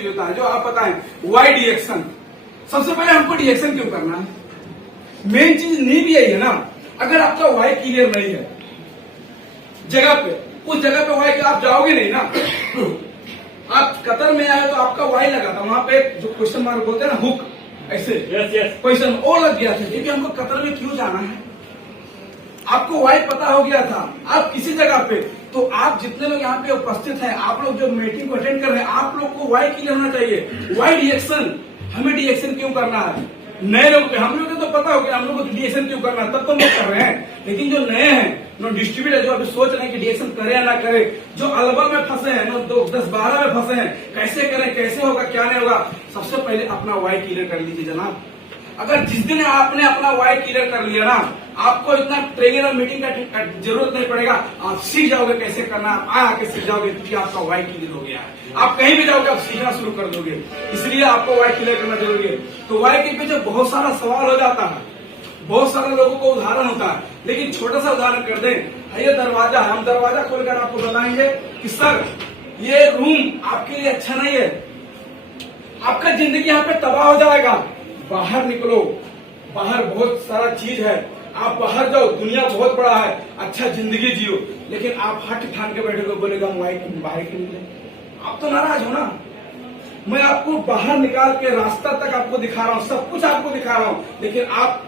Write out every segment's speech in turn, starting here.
चीज होता है जो आप बताएं, वाई डिएक्शन। सबसे पहले हमको डिएक्शन क्यों करना है? मेन चीज नींव यही है ना। अगर आपका वाई क्लियर नहीं है जगह पे, उस जगह पे वाई आप जाओगे नहीं ना। आप कतर में आए तो आपका वाई लगा था, वहां पे जो क्वेश्चन मार्क बोलते हैं ना, हुक, ऐसे क्वेश्चन वो लग गया था, क्योंकि हमको कतर में क्यों जाना है। आपको वाई पता हो गया था, आप किसी जगह पे, तो आप जितने लोग यहाँ पे उपस्थित हैं, आप लोग जो मीटिंग को अटेंड कर रहे हैं, आप लोग को वाई क्लियर होना चाहिए। वाई डिएक्शन, हमें डिएक्शन क्यों करना है? नए लोग पे, हम लोग को तो पता हो गया हम लोग को डिएक्शन क्यों करना है, तब तो हम लोग कर रहे हैं। लेकिन जो नए हैं, जो डिस्ट्रीब्यूटर, जो अभी सोच रहे हैं कि डिएक्शन करे या ना करे, जो अलबा में फंसे हैं, 10-12 में फंसे हैं, कैसे करें, कैसे होगा, क्या नहीं होगा, सबसे पहले अपना वाई क्लियर कर लीजिए जनाब। अगर जिस दिन आपने अपना वाई क्लियर कर लिया ना, आपको इतना ट्रेनिंग और मीटिंग का जरूरत नहीं पड़ेगा। आप सीख जाओगे कैसे करना, आप आके सीख जाओगे, क्योंकि आपका वाई क्लियर हो गया है। आप कहीं भी जाओगे, आप सीखना शुरू कर दोगे, इसलिए आपको वाई क्लियर करना जरूरी है। तो वाई के पीछे बहुत सारा सवाल हो जाता है, बहुत सारे लोगों को उदाहरण होता है, लेकिन छोटा सा उदाहरण कर दें। ये दरवाजा, हम दरवाजा खोलकर आपको बताएंगे कि सर ये रूम आपके लिए अच्छा नहीं है, आपका जिंदगी यहाँ पे तबाह हो जाएगा, बाहर निकलो, बाहर बहुत सारा चीज है, आप बाहर जाओ, दुनिया बहुत बड़ा है, अच्छा जिंदगी जियो। लेकिन आप हट ठान के बैठे बोलेगा हम बाहर क्यों निकले, आप तो नाराज हो ना। मैं आपको बाहर निकाल के रास्ता तक आपको दिखा रहा हूँ, सब कुछ आपको दिखा रहा हूँ, लेकिन आप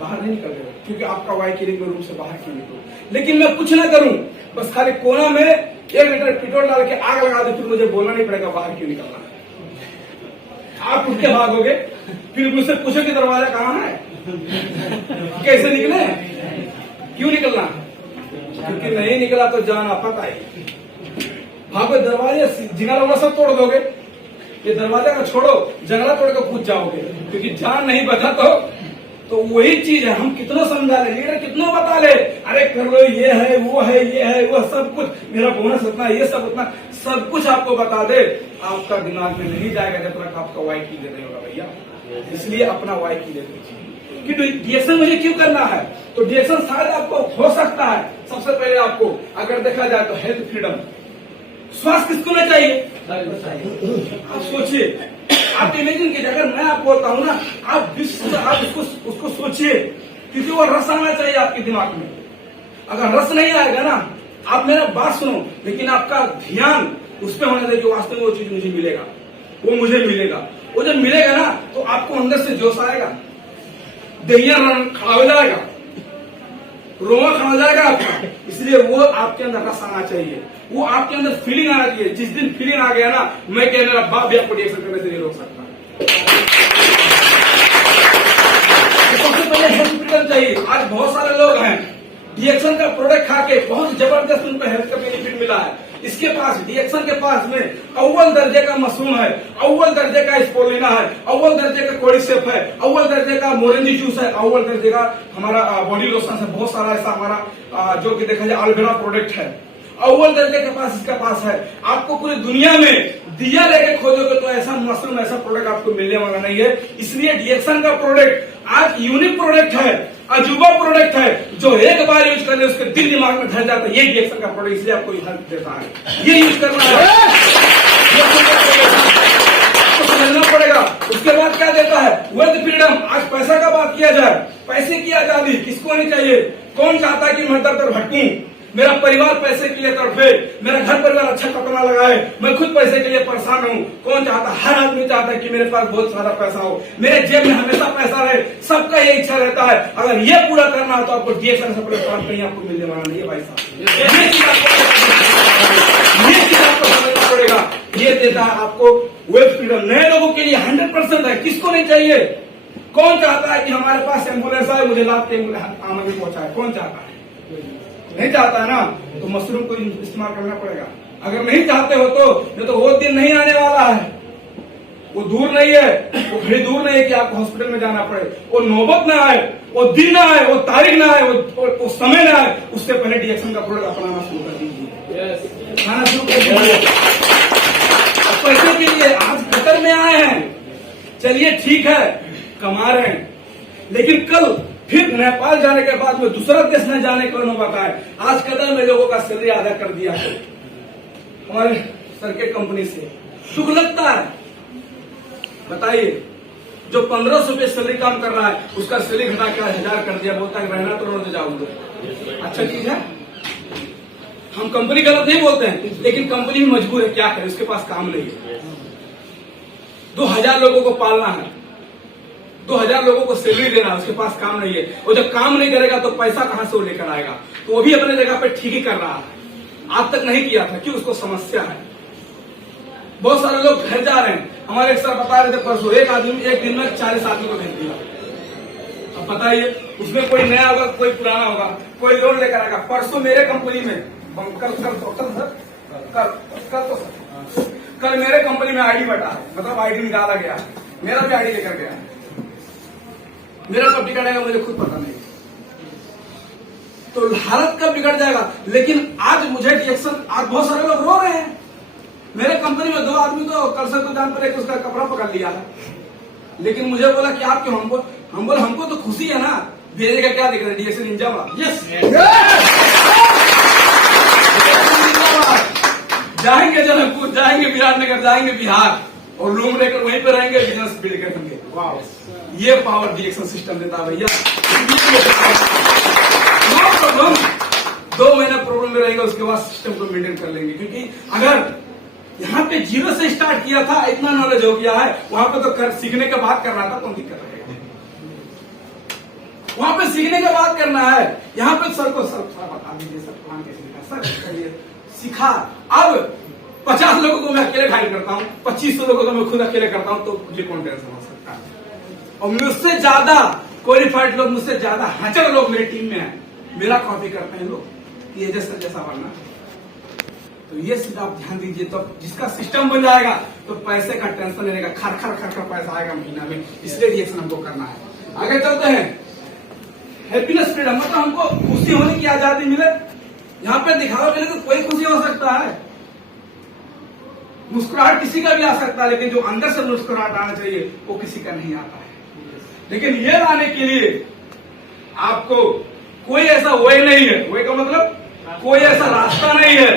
बाहर नहीं निकल रहे हो, क्योंकि आपका वाई क्लियर में रूम से बाहर क्यों निकलो। लेकिन मैं कुछ ना करूं, बस खाली कोना में 1 लीटर पेट्रोल डाल के आग लगा दे, फिर मुझे बोलना नहीं पड़ेगा बाहर क्यों निकलना है। आप उठ के भागोगे, फिर मुझसे पूछोगे दरवाजा कहाँ है, कैसे निकले, क्यों निकलना, क्योंकि नहीं निकला तो जाना पता है। भागो, दरवाजे जिंगला सब तोड़ दोगे, ये दरवाजा का छोड़ो, जंगला तोड़ के कूद जाओगे, क्योंकि जान नहीं बचा तो वही चीज है। हम कितना समझा ले, लीडर कितना बता ले, अरे कर लो, ये है, वो है, ये है, वो सब कुछ, मेरा बोनस उतना, ये सब उतना, सब कुछ आपको बता दे, आपका दिमाग में नहीं जाएगा जब तक आपका वाई क्लियर नहीं होगा भैया। इसलिए अपना वाई क्लियर कीजिए कि डिएक्शन मुझे क्यों करना है। तो डिएक्शन शायद आपको हो सकता है, सबसे पहले आपको अगर देखा जाए तो हेल्थ फ्रीडम, स्वास्थ्य किसको ना चाहिए। आप सोचिए, आप इमेजिन कीजिए, अगर मैं आपको बोलता हूँ ना, आप उसको सोचिए, क्योंकि वो रस आना चाहिए आपके दिमाग में। अगर रस नहीं आएगा ना, आप मेरा बात सुनो, लेकिन आपका ध्यान उस पर होना चाहिए, वास्तव में वो चीज मुझे मिलेगा, वो मुझे मिलेगा। वो जब मिलेगा ना, तो आपको अंदर से जोश आएगा, दहिया खड़ा हो जाएगा, रोमा खड़ा हो जाएगा आपका। इसलिए वो आपके अंदर रस आना चाहिए, वो आपके अंदर फीलिंग आना चाहिए। जिस दिन फीलिंग आ गया ना, मैं कह मेरा बाप भी आपको डिएक्शन करने से नहीं रोक सकता। सबसे पहले हेल्थ फ्रीडम चाहिए। आज बहुत सारे लोग हैं डिएक्शन का प्रोडक्ट खा के बहुत जबरदस्त उनको हेल्थ का बेनिफिट मिला है। इसके पास, डिएक्शन के पास में अव्वल दर्जे का मशरूम है, अव्वल दर्जे का स्पोलिना है, अव्वल दर्जे का कोडिसेप है, अव्वल दर्जे का मोरेंजी जूस है, अव्वल दर्जे का हमारा बॉडी लोशन है, बहुत सारा ऐसा हमारा जो कि देखा जाए एलोवेरा प्रोडक्ट है, अव्वल दर्जे के पास इसका पास है। आपको पूरी दुनिया में दिया लेके खोजोगे तो ऐसा मशरूम, ऐसा प्रोडक्ट आपको मिलने वाला नहीं है। इसलिए डिएक्शन का प्रोडक्ट आज यूनिक प्रोडक्ट है, अजूबा प्रोडक्ट है, जो एक बार यूज करने उसके दिल दिमाग में धर जाता है, ये डिएक्शन का प्रोडक्ट, इसलिए आपको हेल्प देता है, ये यूज करना है, आपको समझना पड़ेगा। उसके बाद क्या देता है, वेल्थ फ्रीडम। आज पैसा का बात किया जाए, पैसे की आजादी किसको नहीं चाहिए। कौन चाहता है कि मैं दर दर भटकूं, मेरा परिवार पैसे के लिए तड़पे, मेरा घर परिवार अच्छा कपड़ा लगाए, मैं खुद पैसे के लिए परेशान हूँ। कौन चाहता, हर आदमी चाहता है कि मेरे पास बहुत सारा पैसा हो, मेरे जेब में हमेशा पैसा रहे, सबका ये इच्छा रहता है। अगर ये पूरा करना हो तो आपको डिएक्शन से परेशान कहीं आपको मिलने वाला नहीं है भाई साहब। ये चीज आपको समझना पड़ेगा। ये देता है आपको वेल्थ फ्रीडम, नए लोगों के लिए 100% है। किसको नहीं चाहिए? कौन चाहता है कि हमारे पास एम्बुलेंस आए, मुझे लाभ के आमदनी पहुंचाए? कौन चाहता है? नहीं चाहता है ना, तो मशरूम को इस्तेमाल करना पड़ेगा। अगर नहीं चाहते हो तो वो दिन नहीं आने वाला है, वो दूर नहीं है, वो घड़ी दूर नहीं है कि आपको हॉस्पिटल में जाना पड़े। वो नौबत ना आए, वो दिन ना आए, वो तारीख ना आए, वो समय ना आए, उससे पहले डिएक्शन का प्रोडक्ट अपनाना शुरू कर दीजिए, खाना शुरू कर दीजिए। पैसे के लिए आज कतर में आए हैं, चलिए ठीक है, कमा रहे हैं, लेकिन कल फिर नेपाल जाने के बाद में दूसरा देश न जाने का नौबत आए। आज कतर में लोगों का सैलरी आधा कर दिया हमारे सर के कंपनी से, सुख लगता है? बताइए, जो 1500 रुपये सैलरी काम कर रहा है उसका सैलरी घटा के 1000 कर दिया, बोलता है रहना तो रोड जाओ तो अच्छा चीज है। हम कंपनी गलत नहीं बोलते हैं, लेकिन कंपनी भी मजबूर है, क्या करे, उसके पास काम नहीं है। 2000 लोगों को पालना है, 2000 लोगों को सैलरी देना है, उसके पास काम नहीं है। और जब काम नहीं करेगा तो पैसा कहां से वो लेकर आएगा? तो वो भी अपने जगह पे ठीक ही कर रहा है, आज तक नहीं किया था, क्यों? उसको समस्या है। बहुत सारे लोग घर जा रहे हैं, हमारे एक सर बता रहे थे परसों, एक आदमी एक दिन में 40 आदमी को भेज दिया। अब बताइए, उसमें कोई नया होगा, कोई पुराना होगा, कोई लोन लेकर आएगा। परसों मेरे कंपनी में कल मेरे कंपनी में आईडी बटा है, मतलब आईडी निकाला गया, मेरा भी आईडी लेकर गया। मेरा कब बिगड़ेगा मुझे खुद पता नहीं, तो हालत कब बिगड़ जाएगा। लेकिन आज मुझे रिएक्शन, आज बहुत सारे लोग रो रहे हैं। मेरे कंपनी में 2 आदमी तो कल से तो जान पड़े कि उसका कपड़ा पकड़ लिया है, लेकिन मुझे बोला कि आप क्यों? हम बोले हमको तो खुशी है ना, भेजेगा क्या दिख रहा है? डीएक्शन निंजा वाला। यस, जाएंगे जनकपुर, जाएंगे विराटनगर, जाएंगे बिहार और रूम लेकर वहीं पे रहेंगे, बिजनेस बिल्ड करेंगे। वाह, ये पावर डीएक्शन सिस्टम देता है भैया। नो प्रॉब्लम, 2 महीना प्रॉब्लम में रहेगा, उसके बाद सिस्टम को मेंटेन कर लेंगे। क्योंकि अगर यहाँ पे 0 से स्टार्ट किया था, इतना नॉलेज हो गया है, वहां पे तो सीखने के बाद कर रहा था, कौन दिक्कत रहेगा? वहां पे सीखने के बाद करना है। यहाँ पे सर को सर बता दीजिए, सर प्लान कैसे लिखा, सर करिए, सीखा। अब 50 लोगों को मैं अकेले हायर करता हूँ, 2500 लोगों को मैं खुद अकेले करता हूँ, तो मुझे कौन टेंशन हो सकता है? और मुझसे ज्यादा क्वालिफाइड लोग, मुझसे ज्यादा हजार लोग मेरी टीम में है, मेरा कॉपी करते हैं लोग, ये जैसा बनना। तो ये सीधा आप ध्यान दीजिए, तो जिसका सिस्टम बन जाएगा तो पैसे का टेंशन नहीं रहेगा, खर खर पैसा आएगा महीना में। इसलिए रिएक्शन हमको करना है। आगे चलते हैं। हैप्पीनेस फ्रीडम, मतलब हमको खुशी होने की आजादी मिले। यहाँ पे दिखावा मिले तो कोई खुशी हो सकता है, मुस्कुराहट किसी का भी आ सकता है, लेकिन जो अंदर से मुस्कुराहट आना चाहिए वो किसी का नहीं आता है। लेकिन ये लाने के लिए आपको कोई ऐसा वे नहीं है, वे का मतलब कोई ऐसा रास्ता नहीं है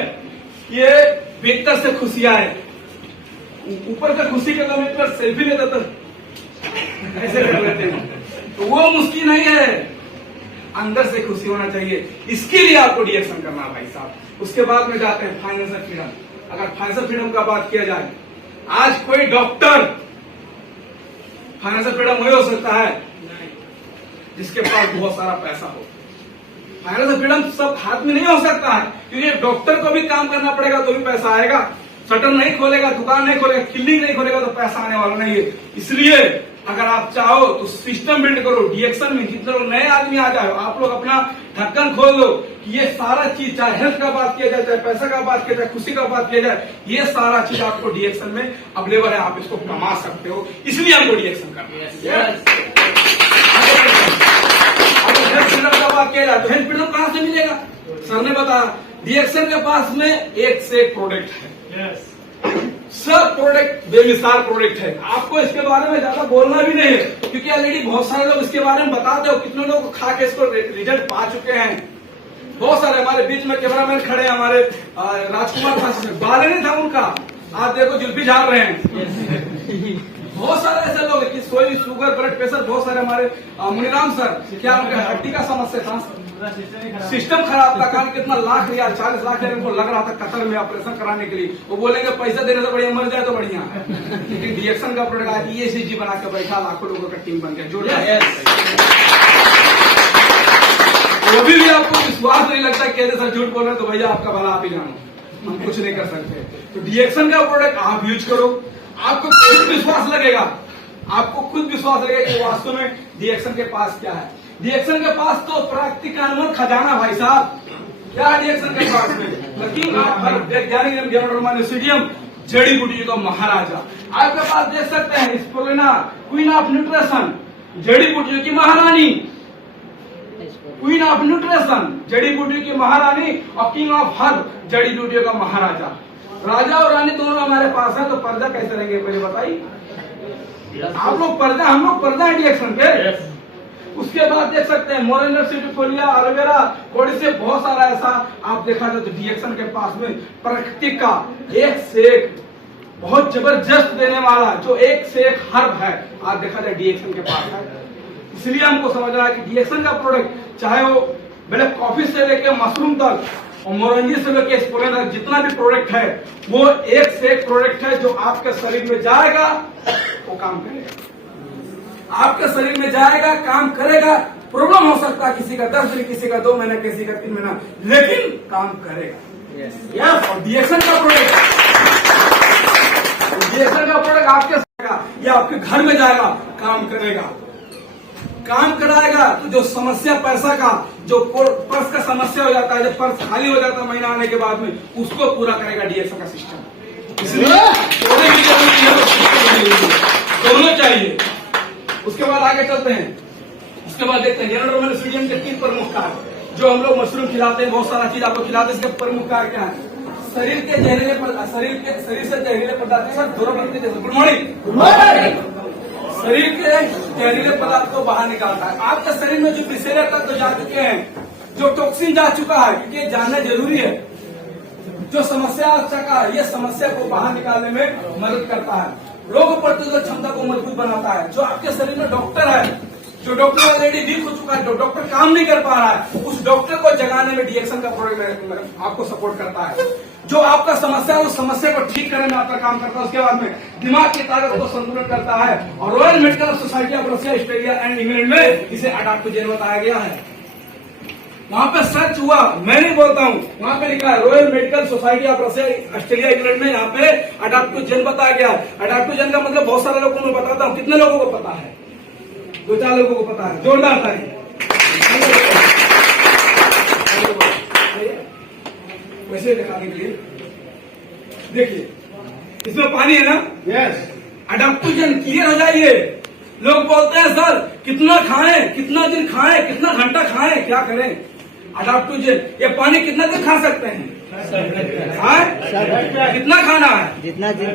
ये भीतर से खुशी आए। ऊपर का खुशी का कम एक सेल्फी लेता तो ऐसे कर लेते हैं, तो वो मुश्किल नहीं है, अंदर से खुशी होना चाहिए। इसके लिए आपको रिएक्शन करना है भाई साहब। उसके बाद में जाते हैं फाइनेंशियल फ्रीडम। अगर फाइनेंशियल फ्रीडम का बात किया जाए, आज कोई डॉक्टर फाइनेंशियल फ्रीडम वही हो सकता है जिसके पास बहुत सारा पैसा हो। फाइनेंशियल फ्रीडम सब हाथ में नहीं हो सकता है, क्योंकि डॉक्टर को भी काम करना पड़ेगा तो भी पैसा आएगा। शटर नहीं खोलेगा, दुकान नहीं खोलेगा, क्लिनिक नहीं खोलेगा तो पैसा आने वाला नहीं है। इसलिए अगर आप चाहो तो सिस्टम बिल्ड करो। डीएक्शन में जितने लोग नए आदमी आ जाए, आप लोग अपना ढक्कन खोल दो कि ये सारा चीज, चाहे हेल्थ का बात किया जाए, चाहे पैसा का बात किया जाए, खुशी का बात किया जाए, ये सारा चीज आपको डीएक्शन में अवेलेबल है, आप इसको कमा सकते हो। इसलिए हमको डीएक्शन करना है। हेल्थ फ्रीडम का बात किया जाए तो हेल्थ फ्रीडम कहां से मिलेगा? सर ने बताया, डीएक्शन के पास में एक से एक प्रोडक्ट है। सब प्रोडक्ट बेमिसाल प्रोडक्ट है। आपको इसके बारे में ज्यादा बोलना भी नहीं है, क्योंकि ऑलरेडी बहुत सारे लोग इसके बारे में बताते हो। कितने लोग खा के इसको रिजल्ट पा चुके हैं। बहुत सारे हमारे बीच में कैमरामैन खड़े हैं, हमारे राजकुमार फांसी में बाल नहीं था उनका, आप देखो जुल्फी झाड़ रहे हैं। बहुत सारे ऐसे लोग कि सोई, शुगर, ब्लड प्रेशर, बहुत सारे हमारे मुनीराम सर, क्या उनका हड्डी का समस्या था, सिस्टम खराब था, कारण कितना लाख लिया, 40 लाख उनको लग रहा था कतर में ऑपरेशन कराने के लिए। वो बोलेंगे पैसा देने से बढ़िया मर जाए तो बढ़िया, लेकिन डीएक्शन का प्रोडक्ट आया, ईएसजी बना के बैठा, लाखों लोगों का टीम बन गया। जो वो भी आपको विश्वास नहीं लगता, कहते सर झूठ बोल रहे तो भैया आपका भला आप ही जानो, हम कुछ नहीं कर सकते। तो डीएक्शन का प्रोडक्ट आप यूज करो, आपको खुद विश्वास लगेगा, आपको खुद विश्वास लगेगा कि वास्तव में डीएक्शन के पास क्या है। डीएक्शन के पास तो प्राकृतिक का अनमोल खजाना भाई साहब। क्या डीएक्शन के पास में? वैज्ञानिक जड़ी बूटी का महाराजा आपके पास देख सकते हैं। स्पोलेना क्वीन ऑफ न्यूट्रिशन, जड़ी बूटियों की महारानी, क्वीन ऑफ न्यूट्रिशन जड़ी बूटियों की महारानी, और किंग ऑफ हर्ब जड़ी बूटियों का महाराजा। राजा और रानी दोनों हमारे पास है, तो प्रजा कैसे रहेंगे पहले बताइए। आप लोग प्रजा, हम लोग प्रजा है डीएक्शन के। उसके बाद देख सकते हैं मोरिंडा, सिटिफोलिया, एलोवेरा, कोड़ी से बहुत सारा ऐसा आप देखा जाए तो डीएक्शन के पास में प्रकृति का एक से एक बहुत जबरदस्त देने वाला, जो एक से एक हर्ब है, आज देखा जाए डीएक्सन के पास है। इसलिए हमको समझ रहा है कि डीएक्सन का प्रोडक्ट, चाहे वो ब्लैक कॉफी से लेके मशरूम तक और मोरंजी से लेके एक्सपोलेंट तक, जितना भी प्रोडक्ट है वो एक से एक प्रोडक्ट है जो आपके शरीर में जाएगा, वो काम करेगा। आपके शरीर में जाएगा, काम करेगा। प्रॉब्लम हो सकता है किसी का 10 दिन, किसी का 2 महीना, किसी का 3 महीना, लेकिन काम करेगा। यस। और डीएक्सन का प्रोडक्ट, डीएक्सन का प्रोडक्ट आपके या आपके घर में जाएगा, काम करेगा, काम कराएगा। तो जो समस्या पैसा का, जो पर्स का समस्या हो जाता है, जब पर्स खाली हो जाता है महीना आने के बाद में, उसको पूरा करेगा डीएक्सन का सिस्टम। इसलिए दोनों चाहिए। उसके बाद आगे चलते हैं। उसके बाद देखते हैं जनरल स्टेडियम के 3 प्रमुख कार्य। जो हम लोग मशरूम खिलाते हैं, बहुत सारा चीज आपको खिलाते हैं, इसके प्रमुख कार्य क्या है? शरीर से जहरीले पदार्थ दोनों बनते हैं। Good morning. शरीर के जहरीले पदार्थ को बाहर निकालता है। आपके शरीर में जो विषैले तत्व जा चुके हैं, जो टॉक्सिन जा चुका है, क्योंकि ये जानना जरूरी है, जो समस्या आ चुका है, ये समस्या को बाहर निकालने में मदद करता है। रोग प्रतिरोधक क्षमता को मजबूत बनाता है। जो आपके शरीर में डॉक्टर है, जो डॉक्टर ऑलरेडी वीक हो चुका है, जो डॉक्टर काम नहीं कर पा रहा है, उस डॉक्टर को जगाने में डीएक्सन का प्रोडक्ट आपको सपोर्ट करता है। जो आपका समस्या है, उस समस्या को ठीक करने में आपका काम करता है। उसके बाद में दिमाग की ताकत को संतुलित करता है। और royal medical society of Russia, Australia and England में इसे अडाप्टोजेन बताया गया है। वहां पे सर्च हुआ, मैं नहीं बोलता हूँ, वहां पे लिखा है royal medical society of Russia, Australia, England में यहाँ पे अडाप्टोजेन बताया गया है। अडाप्टोजेन का मतलब बहुत सारे लोगों को मैं बताता हूँ। कितने लोगों को पता है? 2-4 लोगों को पता है। जोरदार था। वैसे दिखाने के लिए देखिए, इसमें पानी है ना? यस। अडाप्टोजेन क्लियर हो जाइए। लोग बोलते हैं सर कितना खाएं, कितना दिन खाएं, कितना घंटा खाएं, क्या करें? अडाप्टोजेन, ये पानी कितना दिन खा सकते हैं? कितना खाना है? जितना दिन।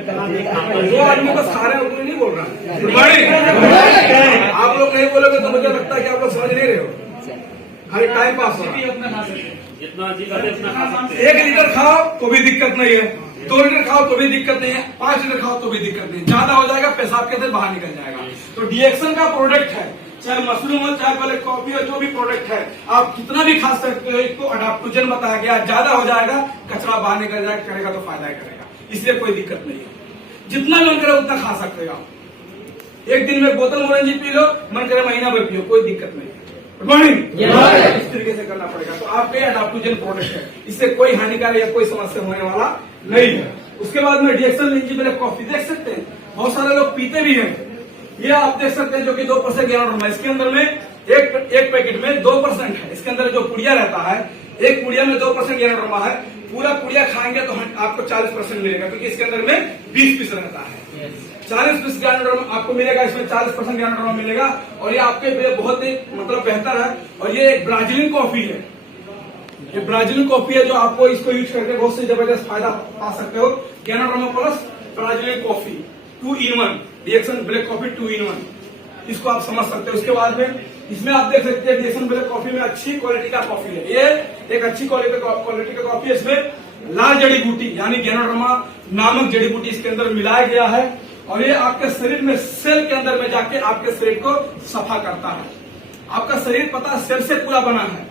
2 आदमी को सारे उतना नहीं बोल रहा। Good morning. आप लोग नहीं बोलोगे तो मुझे लगता है कि आप लोग समझ नहीं रहे हो, खाली टाइम पास हो रहा है। जितना जी करते उतना खा सकते हैं। 1 लीटर खाओ तो भी दिक्कत नहीं है, 2 लीटर खाओ तो भी दिक्कत नहीं है, 5 लीटर खाओ तो भी दिक्कत नहीं है। ज्यादा हो जाएगा, पेशाब के अंदर बाहर निकल जाएगा। तो डीएक्सन का प्रोडक्ट है, चाहे मशरूम हो, चाहे ब्लैक कॉफी हो, जो भी प्रोडक्ट है, आप कितना भी खा सकते हो। इसको अडाप्टोजेन बताया गया। ज्यादा हो जाएगा, कचरा बाहर निकल जाएगा, करेगा तो फायदा ही करेगा, इसलिए कोई दिक्कत नहीं है। जितना मन करे उतना खा सकते हो आप। एक दिन में बोतल मोरंजी पी लो, मन करे महीना भर पियो, कोई दिक्कत नहीं। Good morning. इस तरीके से करना पड़ेगा। तो आप पे अडाप्टोजेन प्रोडक्ट है, इससे कोई हानिकारक या कोई समस्या होने वाला नहीं है। उसके बाद में डीएक्सन लिंजी ब्लैक कॉफी देख सकते हैं, बहुत सारे लोग पीते भी हैं। ये आप देख सकते हैं, जो कि 2% ज्ञानोरमा है। इसके अंदर में एक पैकेट में 2% है। इसके अंदर जो पुड़िया रहता है, एक पुड़िया में 2% ज्ञानोरमा है। पूरा पुड़िया खाएंगे तो आपको 40% मिलेगा, क्योंकि इसके अंदर में 20 पीस रहता है। 40 पीस ज्ञानोरमा आपको मिलेगा, इसमें 40% ज्ञानोरमा मिलेगा। और ये आपके लिए बहुत ही मतलब बेहतर है। और ये एक ब्राजीलियन कॉफी है, ये ब्राजीलियन कॉफी है, जो आपको इसको यूज करके बहुत से जबरदस्त फायदा पा सकते हो। Ganoderma plus Brazilian coffee 2 in 1, DXN black coffee 2 in 1, इसको आप समझ सकते हो। उसके बाद में इसमें आप देख सकते हैं डीएक्सन ब्लैक कॉफी में अच्छी क्वालिटी का कॉफी है। ये एक अच्छी क्वालिटी का कॉफी है। इसमें लाल जड़ी बूटी यानी ज्ञानोरमा नामक जड़ी बूटी इसके अंदर मिलाया गया है। और ये आपके शरीर में सेल के अंदर में जाके आपके शरीर को सफा करता है। आपका शरीर पता सेल से पूरा बना है,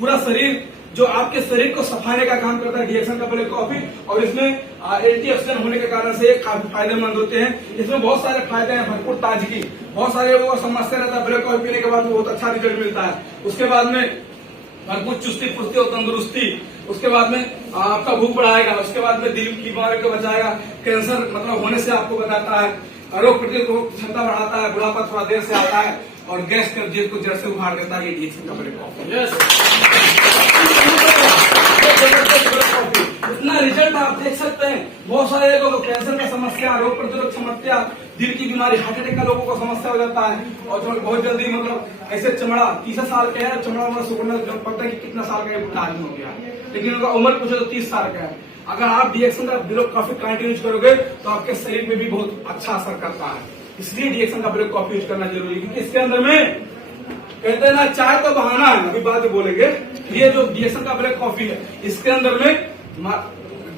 पूरा शरीर जो आपके शरीर को सफाने का काम करता है डीएक्सन का ब्लैक कॉफी। और इसमें एंटीऑक्सीडेंट होने के कारण से काफी फायदेमंद होते हैं। इसमें बहुत सारे फायदे हैं, भरपूर ताजगी, बहुत सारे लोगों को समस्या रहता है, ब्लैक कॉफी पीने के बाद बहुत अच्छा रिजल्ट मिलता है। उसके बाद में भरपूर चुस्ती फुर्ती और तंदुरुस्ती। उसके बाद में आपका भूख बढ़ाएगा। उसके बाद में दिल की बीमारी को बचाएगा, कैंसर मतलब होने से आपको बचाता है, रोग प्रतिरोधक क्षमता बढ़ाता है, बुढ़ापा थोड़ा देर से आता है, और गैस के जेब को जड़ से उखाड़ देता है। ये डीएक्सन का ब्लैक कॉफी इतना रिजल्ट आप देख सकते हैं। बहुत सारे लोगों को कैंसर का समस्या, रोग प्रतिरोधक समस्या, दिल की बीमारी, हार्ट अटैक का लोगों को समस्या हो जाता है। और जो बहुत जल्दी मतलब ऐसे चमड़ा 30 साल का है, चमड़ा सुगड़ना पड़ता है कि कितना साल का बुढ़ा आदमी हो गया, लेकिन उनका उम्र पूछो तो 30 साल का है। अगर आप डीएक्सन का ब्लैक कॉफी कंटिन्यू करोगे तो आपके शरीर में भी बहुत अच्छा असर करता है। इसलिए डीएक्सन का ब्लैक कॉफी यूज करना जरूरी है, क्योंकि इसके अंदर में कहते हैं ना, चाय तो बहाना है, अभी बाद में बोलेंगे। ये जो डीएक्सन का ब्लैक कॉफी है, इसके अंदर में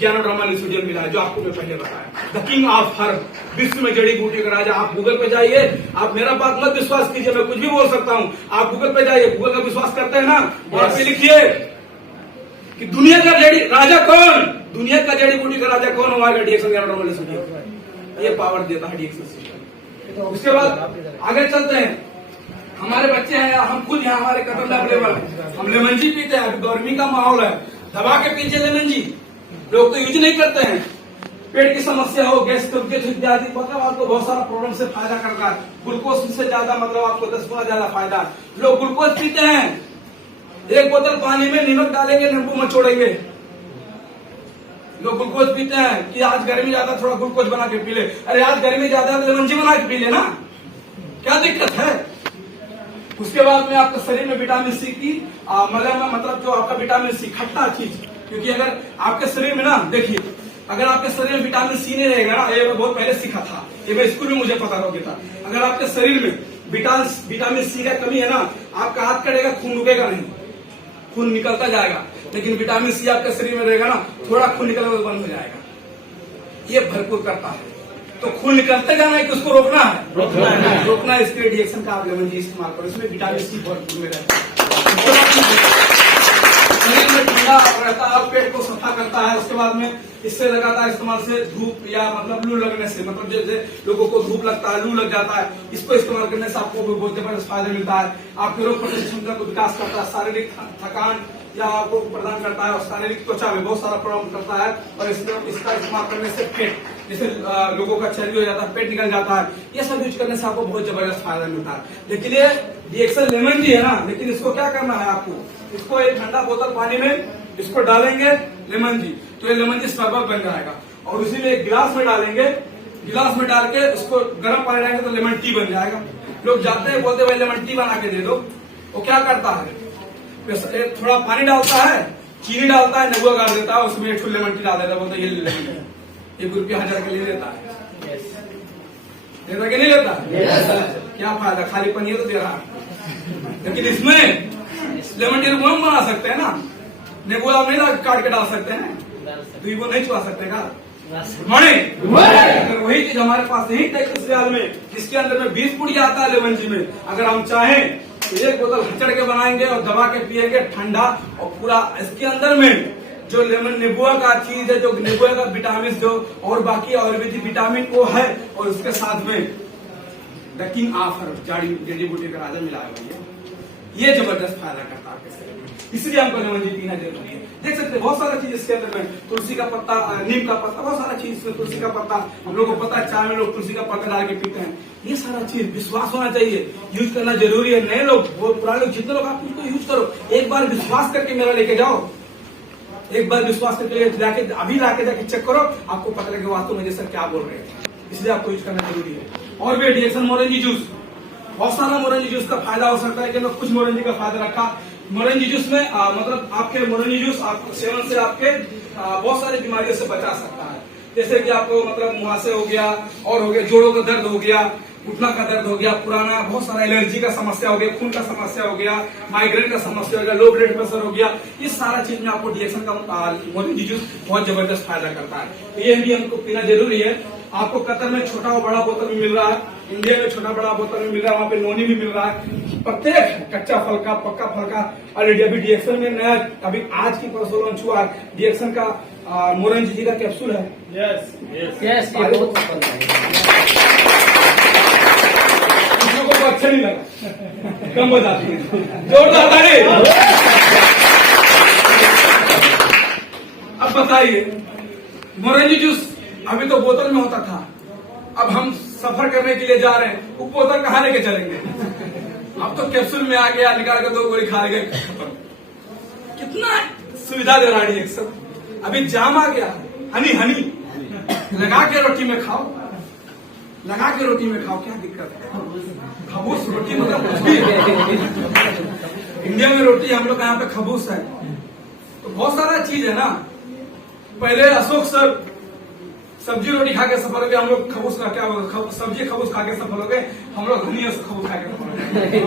ज्ञानोड्रामा लिसोडियम मिला है, जो आपको मैं पहले बताया। द किंग ऑफ हर्ब, विश्व में जड़ी बूटी का राजा। आप गूगल पे जाइए, आप मेरा बात मत विश्वास कीजिए, मैं कुछ भी बोल सकता हूँ। आप गूगल पे जाइए, गूगल का विश्वास करते हैं ना, वहां पे लिखिए कि दुनिया का जड़ी राजा कौन, दुनिया का जड़ी बूटी का राजा कौन हुआ, डीएक्सन ज्ञानोड्रामा लिसोडियम। ये पावर देता है डीएक्सन सिस्टम। उसके बाद आगे चलते हैं। हमारे बच्चे हैं, हम खुद यहाँ, हमारे कदम अवेलेबल है, हम लेमन जी पीते हैं। अभी गर्मी का माहौल है, दबा के पीजिए लेमन जी। लोग तो यूज नहीं करते हैं। पेट की समस्या हो, गैस कब्जियत इत्यादि, मतलब आपको बहुत सारा प्रॉब्लम से फायदा करता है। ग्लूकोज से ज्यादा मतलब आपको 10 गुना ज्यादा फायदा है। लोग ग्लूकोज पीते हैं, एक बोतल पानी में नमक डालेंगे, नींबू मचोड़ेंगे। लोग ग्लूकोज पीते हैं कि आज गर्मी ज्यादा, थोड़ा ग्लूकोज बना के पी ले। अरे आज गर्मी ज्यादा तो लेमन जी बना के पी ले ना, क्या दिक्कत है। उसके बाद में आपके शरीर में विटामिन सी की मतलब जो आपका विटामिन सी खट्टा चीज, क्योंकि अगर आपके शरीर में ना, देखिए अगर आपके शरीर में विटामिन सी नहीं रहेगा ना, ये मैं बहुत पहले सीखा था, ये मैं स्कूल में मुझे पता हो गया था। अगर आपके शरीर में विटामिन सी का कमी है ना, आपका हाथ कटेगा, खून रुकेगा नहीं, खून निकलता जाएगा। लेकिन विटामिन सी आपके शरीर में रहेगा ना, थोड़ा खून निकलना बंद हो जाएगा। ये भरपूर करता है। तो खून निकलते जाना है कि उसको रोकना है, रोकना है। इसके लिए डीएक्सन का आप लेमन जी इस्तेमाल करो, इसमें विटामिन सी भरपूर में रहता है। शरीर में ठंडा रहता है, पेट को सफा करता है। उसके बाद में इससे लगातार इस्तेमाल से धूप या मतलब लू लगने से, मतलब जैसे लोगों को धूप लगता है, लू लग जाता है, इसको इस्तेमाल करने से आपको बहुत जबरदस्त फायदा मिलता है। आपके रोग प्रतिरोधक क्षमता को विकास करता है, शारीरिक थकान या आपको प्रदान करता है, और शारीरिक त्वचा में बहुत सारा प्रॉब्लम करता है। और इसका इस्तेमाल करने से पेट, जैसे लोगों का चर्बी हो जाता है, पेट निकल जाता है, ये सब यूज करने से आपको बहुत जबरदस्त फायदा मिलता है। लेकिन ये डीएक्सन लेमन जी है ना, लेकिन इसको क्या करना है आपको, इसको एक ठंडा बोतल पानी में इसको डालेंगे लेमन जी, तो ये लेमन जी शरबत बन जाएगा। और उसी में एक गिलास में डालेंगे, गिलास में डाल के उसको गर्म पानी डालेंगे तो लेमन टी बन जाएगा। लोग जाते हैं, बोलते भाई लेमन टी बना के दे दो। वो क्या करता है, थोड़ा पानी डालता है, चीनी डालता है, नींबू गाड़ देता है, उसमें एक लेमन टी डाल देता है, बोलता है ये ले लेंगे। ₹1,000 के लिए लेता है, लेता कि नहीं लेता? क्या फायदा, खाली पनीर तो दे रहा है। लेकिन इसमें लेमन टी हम बना सकते हैं ना, नींबू आप नहीं काट के डाल सकते हैं, तो वो नहीं चुआ सकते का। मॉर्निंग वही चीज हमारे पास यही टेक्सटाइल में, जिसके अंदर में 20 पुड़ी आता है लेमन जी में। अगर हम चाहें तो एक बोतल हचड़ के बनाएंगे और दबा के पिएंगे ठंडा, और पूरा इसके अंदर में जो लेमन नींबुआ का चीज है, जो नींबुआ का विटामिन जो और बाकी आयुर्वेदिक विटामिन वो है, और उसके साथ में द किंग ऑफ हर्ब, जड़ी बूटी का राजा मिला है भैया। ये जबरदस्त फायदा करता है आपके शरीर में, इसलिए हमको लेमन जी पीना जरूरी है। देख सकते हैं बहुत सारा चीज इसके अंदर में, तुलसी का पत्ता, नीम का पत्ता, बहुत सारा चीज इसमें, तुलसी का पत्ता, हम लोग को पता है चाय में लोग तुलसी का पत्ता डाल के पीते हैं। ये सारा चीज विश्वास होना चाहिए, यूज करना जरूरी है। नए लोग, वो पुराने लोग, जितने लोग आप उसको यूज करो, एक बार विश्वास करके मेरा लेके जाओ, एक बार विश्वास करके जाके अभी लाके जाके चेक करो, आपको पता लगे वास्तव में जैसा क्या बोल रहे थे। इसलिए आपको यूज करना जरूरी है। और भी डीएक्सन मोरंजी जूस, बहुत सारा मोरंजी जूस का फायदा हो सकता है, कि मैं कुछ मोरंजी का फायदा रखा। मोरंजी जूस में मतलब आपके मोरंजी जूस आपके सेवन से आपके बहुत सारी बीमारियों से बचा सकता है। जैसे कि आपको मतलब मुहासे हो गया, और हो गया जोड़ों का दर्द हो गया, घुटना का दर्द हो गया, पुराना बहुत सारा एलर्जी का समस्या हो गया, खून का समस्या हो गया, माइग्रेन का समस्या हो गया, लो ब्लड प्रेशर हो गया, ये सारा चीज में आपको डीएक्सन का मोरंजी जूस बहुत जबरदस्त फायदा करता है। तो ये भी हमको पीना जरूरी है। आपको कतर में छोटा और बड़ा बोतल में मिल रहा है, इंडिया में छोटा बड़ा बोतल में मिल रहा है, वहाँ पे नोनी भी मिल रहा है। प्रत्येक कच्चा फल का, पक्का फल का ऑलरेडी अभी डीएक्सन में नया, अभी आज की परसों लॉन्च हुआ डीएक्सन का मोरंजी जी का कैप्सूल है। यस यस, ये बहुत पसंद है। कुछ लोगों को अच्छा नहीं लगा, कम हो जाती है, जोरदार ताली। अब बताइए, मोरंजी जूस अभी तो बोतल में होता था, अब हम सफर करने के लिए जा रहे हैं, वो बोतल कहाँ लेके चलेंगे? अब तो कैप्सूल में आ गया, निकाल के 2 गोली खा गए, कितना सुविधा दे रहा है सब। अभी जाम आ गया, हनी हनी लगा के रोटी में खाओ, लगा के रोटी में खाओ, क्या दिक्कत है? खबूस रोटी मतलब कुछ भी इंडिया में रोटी, हम लोग यहाँ पे खबूस है। तो बहुत सारा चीज है ना। पहले अशोक सर सब्जी रोटी खा के सफल हो गए, हम लोग खबूस का क्या, सब्जी खबूस खा के सफल हो गए, हम लोग धनिया से खबूस खा के सफल हो गए।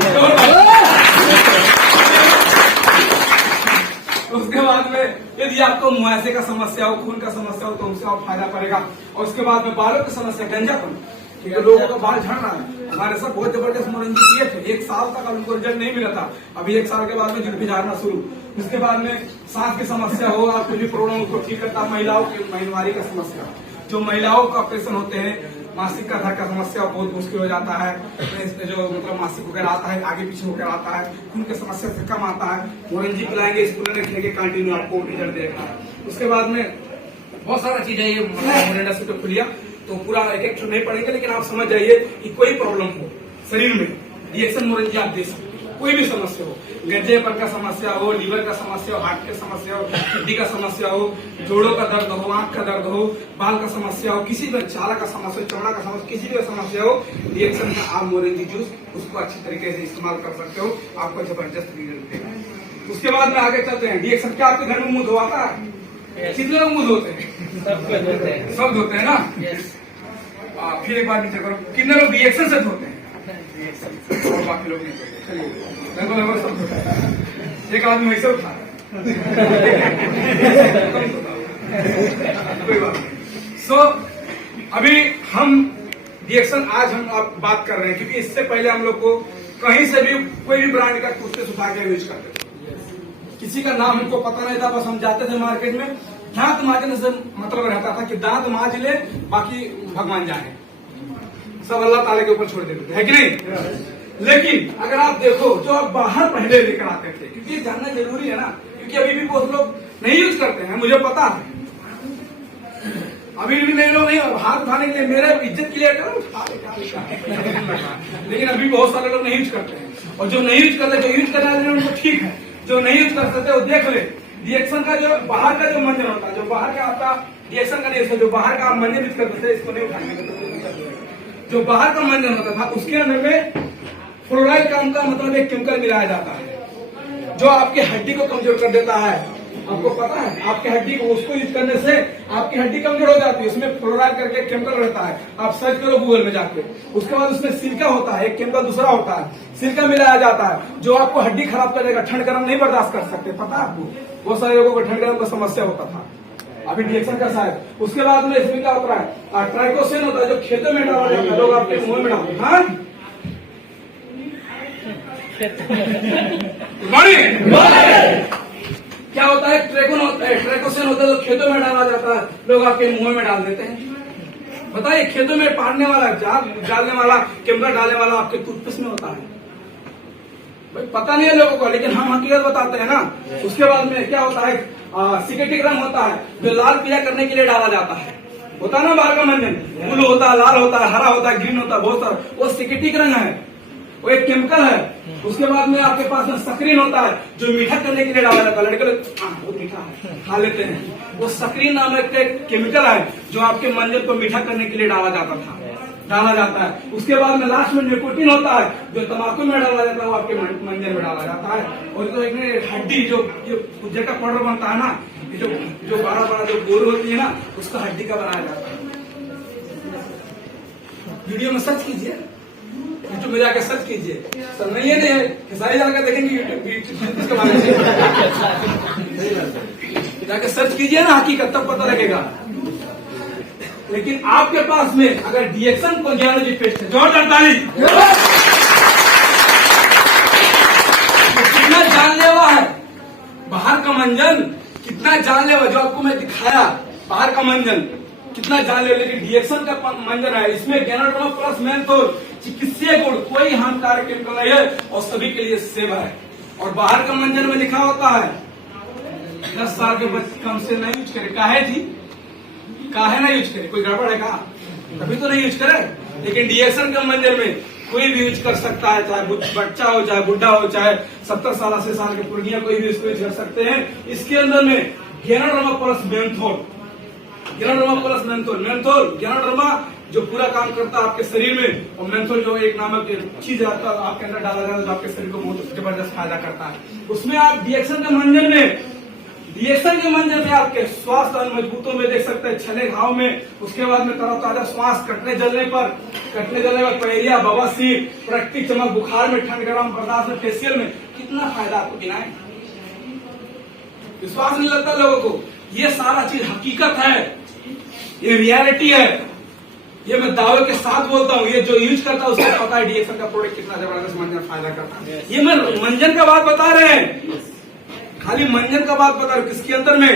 उसके बाद में यदि आपको मुआवजे का समस्या हो, खून का समस्या हो, तो उससे आप फायदा पड़ेगा। और उसके बाद में बालों की समस्या, गंजापन, क्योंकि लोगों का बाल झड़ रहा है। हमारे सब बहुत जबरदस्त मोरंजी किए थे, 1 साल तक उनको रिजल्ट नहीं मिला था। अभी 1 साल के बाद में झड़पी झाड़ना शुरू। उसके बाद में सांस की समस्या हो, आप कुछ भी प्रॉब्लम उसको ठीक करता है। महिलाओं की महीनवारी का समस्या, जो महिलाओं का ऑपरेशन होते हैं, मासिक का धक्का समस्या बहुत मुश्किल हो जाता है। जो मतलब मासिक वगैरह आता है, आगे पीछे होकर आता है, उनके समस्या से कम आता है। मोरंजी पिलाएंगे, स्कूल में खेलेंगे, कंटिन्यू आपको रिजल्ट देगा। उसके बाद में बहुत सारा चीज है ये मोरिंडा सिटोफिलिया, तो पूरा एक नहीं पढ़ेंगे, लेकिन आप समझ जाइए कि कोई प्रॉब्लम हो शरीर में, डीएक्सन मोरंजी आप दे सकते हैं। कोई भी समस्या हो, गंजेपन का समस्या हो, लीवर का समस्या हो, हार्ट की समस्या हो, हड्डी का समस्या हो, जोड़ों का दर्द हो, आंख का दर्द हो, बाल का समस्या हो, किसी भी छाला का समस्या, चमड़ा का समस्या, किसी भी समस्या हो, डीएक्सन का आप मोरंजी जूस उसको अच्छी तरीके से इस्तेमाल कर सकते हो, आपको जबरदस्त रिजल्ट देगा। उसके बाद में आगे चलते हैं। डीएक्सन क्या आपके घर में मुंह धोता है? कितने लोग मुंह धोते हैं? सब धोते हैं ना। फिर एक बार नीचे करो, कितने लोग डीएक्सन से धोते हैं? और बाकी लोग नहीं धोते। लगभग सब धोते हैं। एक आदमी वैसे उठा कोई बात नहीं। सो अभी हम डीएक्सन आज हम आप बात कर रहे हैं, क्योंकि इससे पहले हम लोग को कहीं से भी कोई भी ब्रांड का टूथपेस्ट उठा के यूज करते थे। किसी का नाम हमको पता नहीं था, बस हम जाते थे मार्केट में, दांत मांजने से मतलब रहता था कि दांत मांज ले, बाकी भगवान जाने, सब अल्लाह ताला के ऊपर छोड़ देते थे, है कि नहीं? लेकिन अगर आप देखो, जो आप बाहर पहले लेकर आते थे, क्योंकि जानना जरूरी है ना, क्योंकि अभी भी बहुत लोग नहीं यूज करते हैं, मुझे पता है। अभी भी नहीं लोग नहीं हाथ उठाने के लिए, मेरे इज्जत के लिए करो, लेकिन अभी बहुत सारे लोग नहीं यूज करते हैं। और जो नहीं यूज कर रहे, जो यूज करने वाले उनको ठीक है, जो नहीं यूज कर सकते वो देख ले। डीएक्सन का जो बाहर का जो मंजन होता है, जो बाहर का आपका डीएक्सन का नहीं, जो बाहर का आप मंजन यूज करते थे, इसको नहीं उठाएंगे। जो बाहर का मंजन होता था उसके अंदर में फ्लोराइड का उनका मतलब एक केमिकल मिलाया जाता है, जो आपकी हड्डी को कमजोर कर देता है। आपको पता है, आपकी हड्डी को उसको यूज करने से आपकी हड्डी कमजोर हो जाती है। उसमें फ्लोराइड करके केमिकल रहता है, आप सर्च करो गूगल में जाके। उसके बाद उसमें सिलिका होता है, एक केमिकल दूसरा होता है, सिलिका मिलाया जाता है, जो आपको हड्डी खराब करेगा। ठंड गर्म नहीं बर्दाश्त कर सकते, पता है आपको? बहुत सारे लोगों को ठंड गर्म का समस्या होता था। अभी डीएक्सन का शायद उसके बाद में इसमें क्या होता है, ट्राइकोसिन होता है, जो खेतों में डाला जाता है, लोग आपके मुंह में डालते हैं। क्या होता है, ट्रैकोसिन होता है, जो खेतों में डाला जाता है, लोग आपके मुंह में डाल देते हैं। बताइए, खेतों में पाड़ने वाला, डालने वाला, केमिकल डालने वाला आपके टूथपेस्ट में होता है। भाई पता नहीं है लोगों को, लेकिन हम हकीकत बताते हैं ना। उसके बाद में क्या होता है, सिंथेटिक रंग होता है, जो लाल पीला करने के लिए डाला जाता है। होता है ना बाहर का मंजन, ब्लू होता है, लाल होता है, हरा होता है, ग्रीन होता है, बहुत सारा, वो सिंथेटिक रंग है, वो एक केमिकल है। उसके बाद में आपके पास में सक्रीन होता है, जो मीठा करने के लिए डाला जाता है। लड़के लोग बहुत मीठा है खा लेते हैं, वो सक्रीन नामक एक केमिकल है, जो आपके मंजन को मीठा करने के लिए डाला जाता है। उसके बाद में लास्ट में निकोटीन होता है, जो तंबाकू में डाला जाता है, वो आपके मंजन में डाला जाता है। और जो एक हड्डी, जो कुजर का पाउडर बनता है ना, जो बड़ा बड़ा जो गोल होती है ना, उसका हड्डी का बनाया जाता है। वीडियो में सर्च कीजिए, यूट्यूब में जाकर सर्च कीजिए। सर नहीं है, खेसारी जाकर देखेंगे यूट्यूब के बारे में, जाकर सर्च कीजिए ना, हकीकत तब पता लगेगा। लेकिन आपके पास में अगर डीएक्सन कॉन्जेनिटल डिफेक्ट है, जोरदार ताली, कितना जानलेवा है बाहर का मंजन, कितना जानलेवा, जो आपको मैं दिखाया बाहर का मंजन कितना जानलेवा। लेकिन डीएक्सन का मंजन है, इसमें गैनाडोमा प्लस मेंथोल चिकित्सीय गुण, कोई हानिकारक केमिकल नहीं है, और सभी के लिए सेवा है। और बाहर का मंजन में लिखा होता है 10 साल के बच्चे कम से नहीं यूज करे। काहे जी, काहे ना यूज करे? कोई गड़बड़ है कहा? तभी तो नहीं यूज करे। लेकिन डीएक्सन के मंजन में कोई भी यूज कर सकता है, चाहे बच्चा हो, चाहे बुढ़ा हो, चाहे 70 साल 80 साल के पुर्गियां, कोई भी इसको यूज कर सकते हैं। इसके अंदर में गैनाडोमा प्लस मेंथोल, गैनाडोमा जो पूरा काम करता है आपके शरीर में, और मेंथोल जो एक नामक चीज आता है आपके अंदर डाला जाता है, जो आपके शरीर को बहुत जबरदस्त फायदा करता है। उसमें आप डीएक्सन के मंजन में आपके स्वास्थ्य और मजबूतों में देख सकते हैं, छले घाव में, उसके बाद में तरोताजा श्वास, कटने जलने पर, पहरिया, बवासीर, प्राकृतिक चमक, बुखार में, ठंड गर्म बर्दाश्त में, फेशियल में, कितना फायदा आपको गिनाए। विश्वास नहीं लगता लोगों को। ये सारा चीज हकीकत है, ये रियलिटी है, ये मैं दावे के साथ बोलता हूँ। ये जो यूज करता है उसको पता है डीएक्सन का प्रोडक्ट कितना जबरदस्त मंजन फायदा करता है। ये मैं मंजन का बात बता रहे हैं, खाली मंजन का बात बता रहे, किसके अंदर में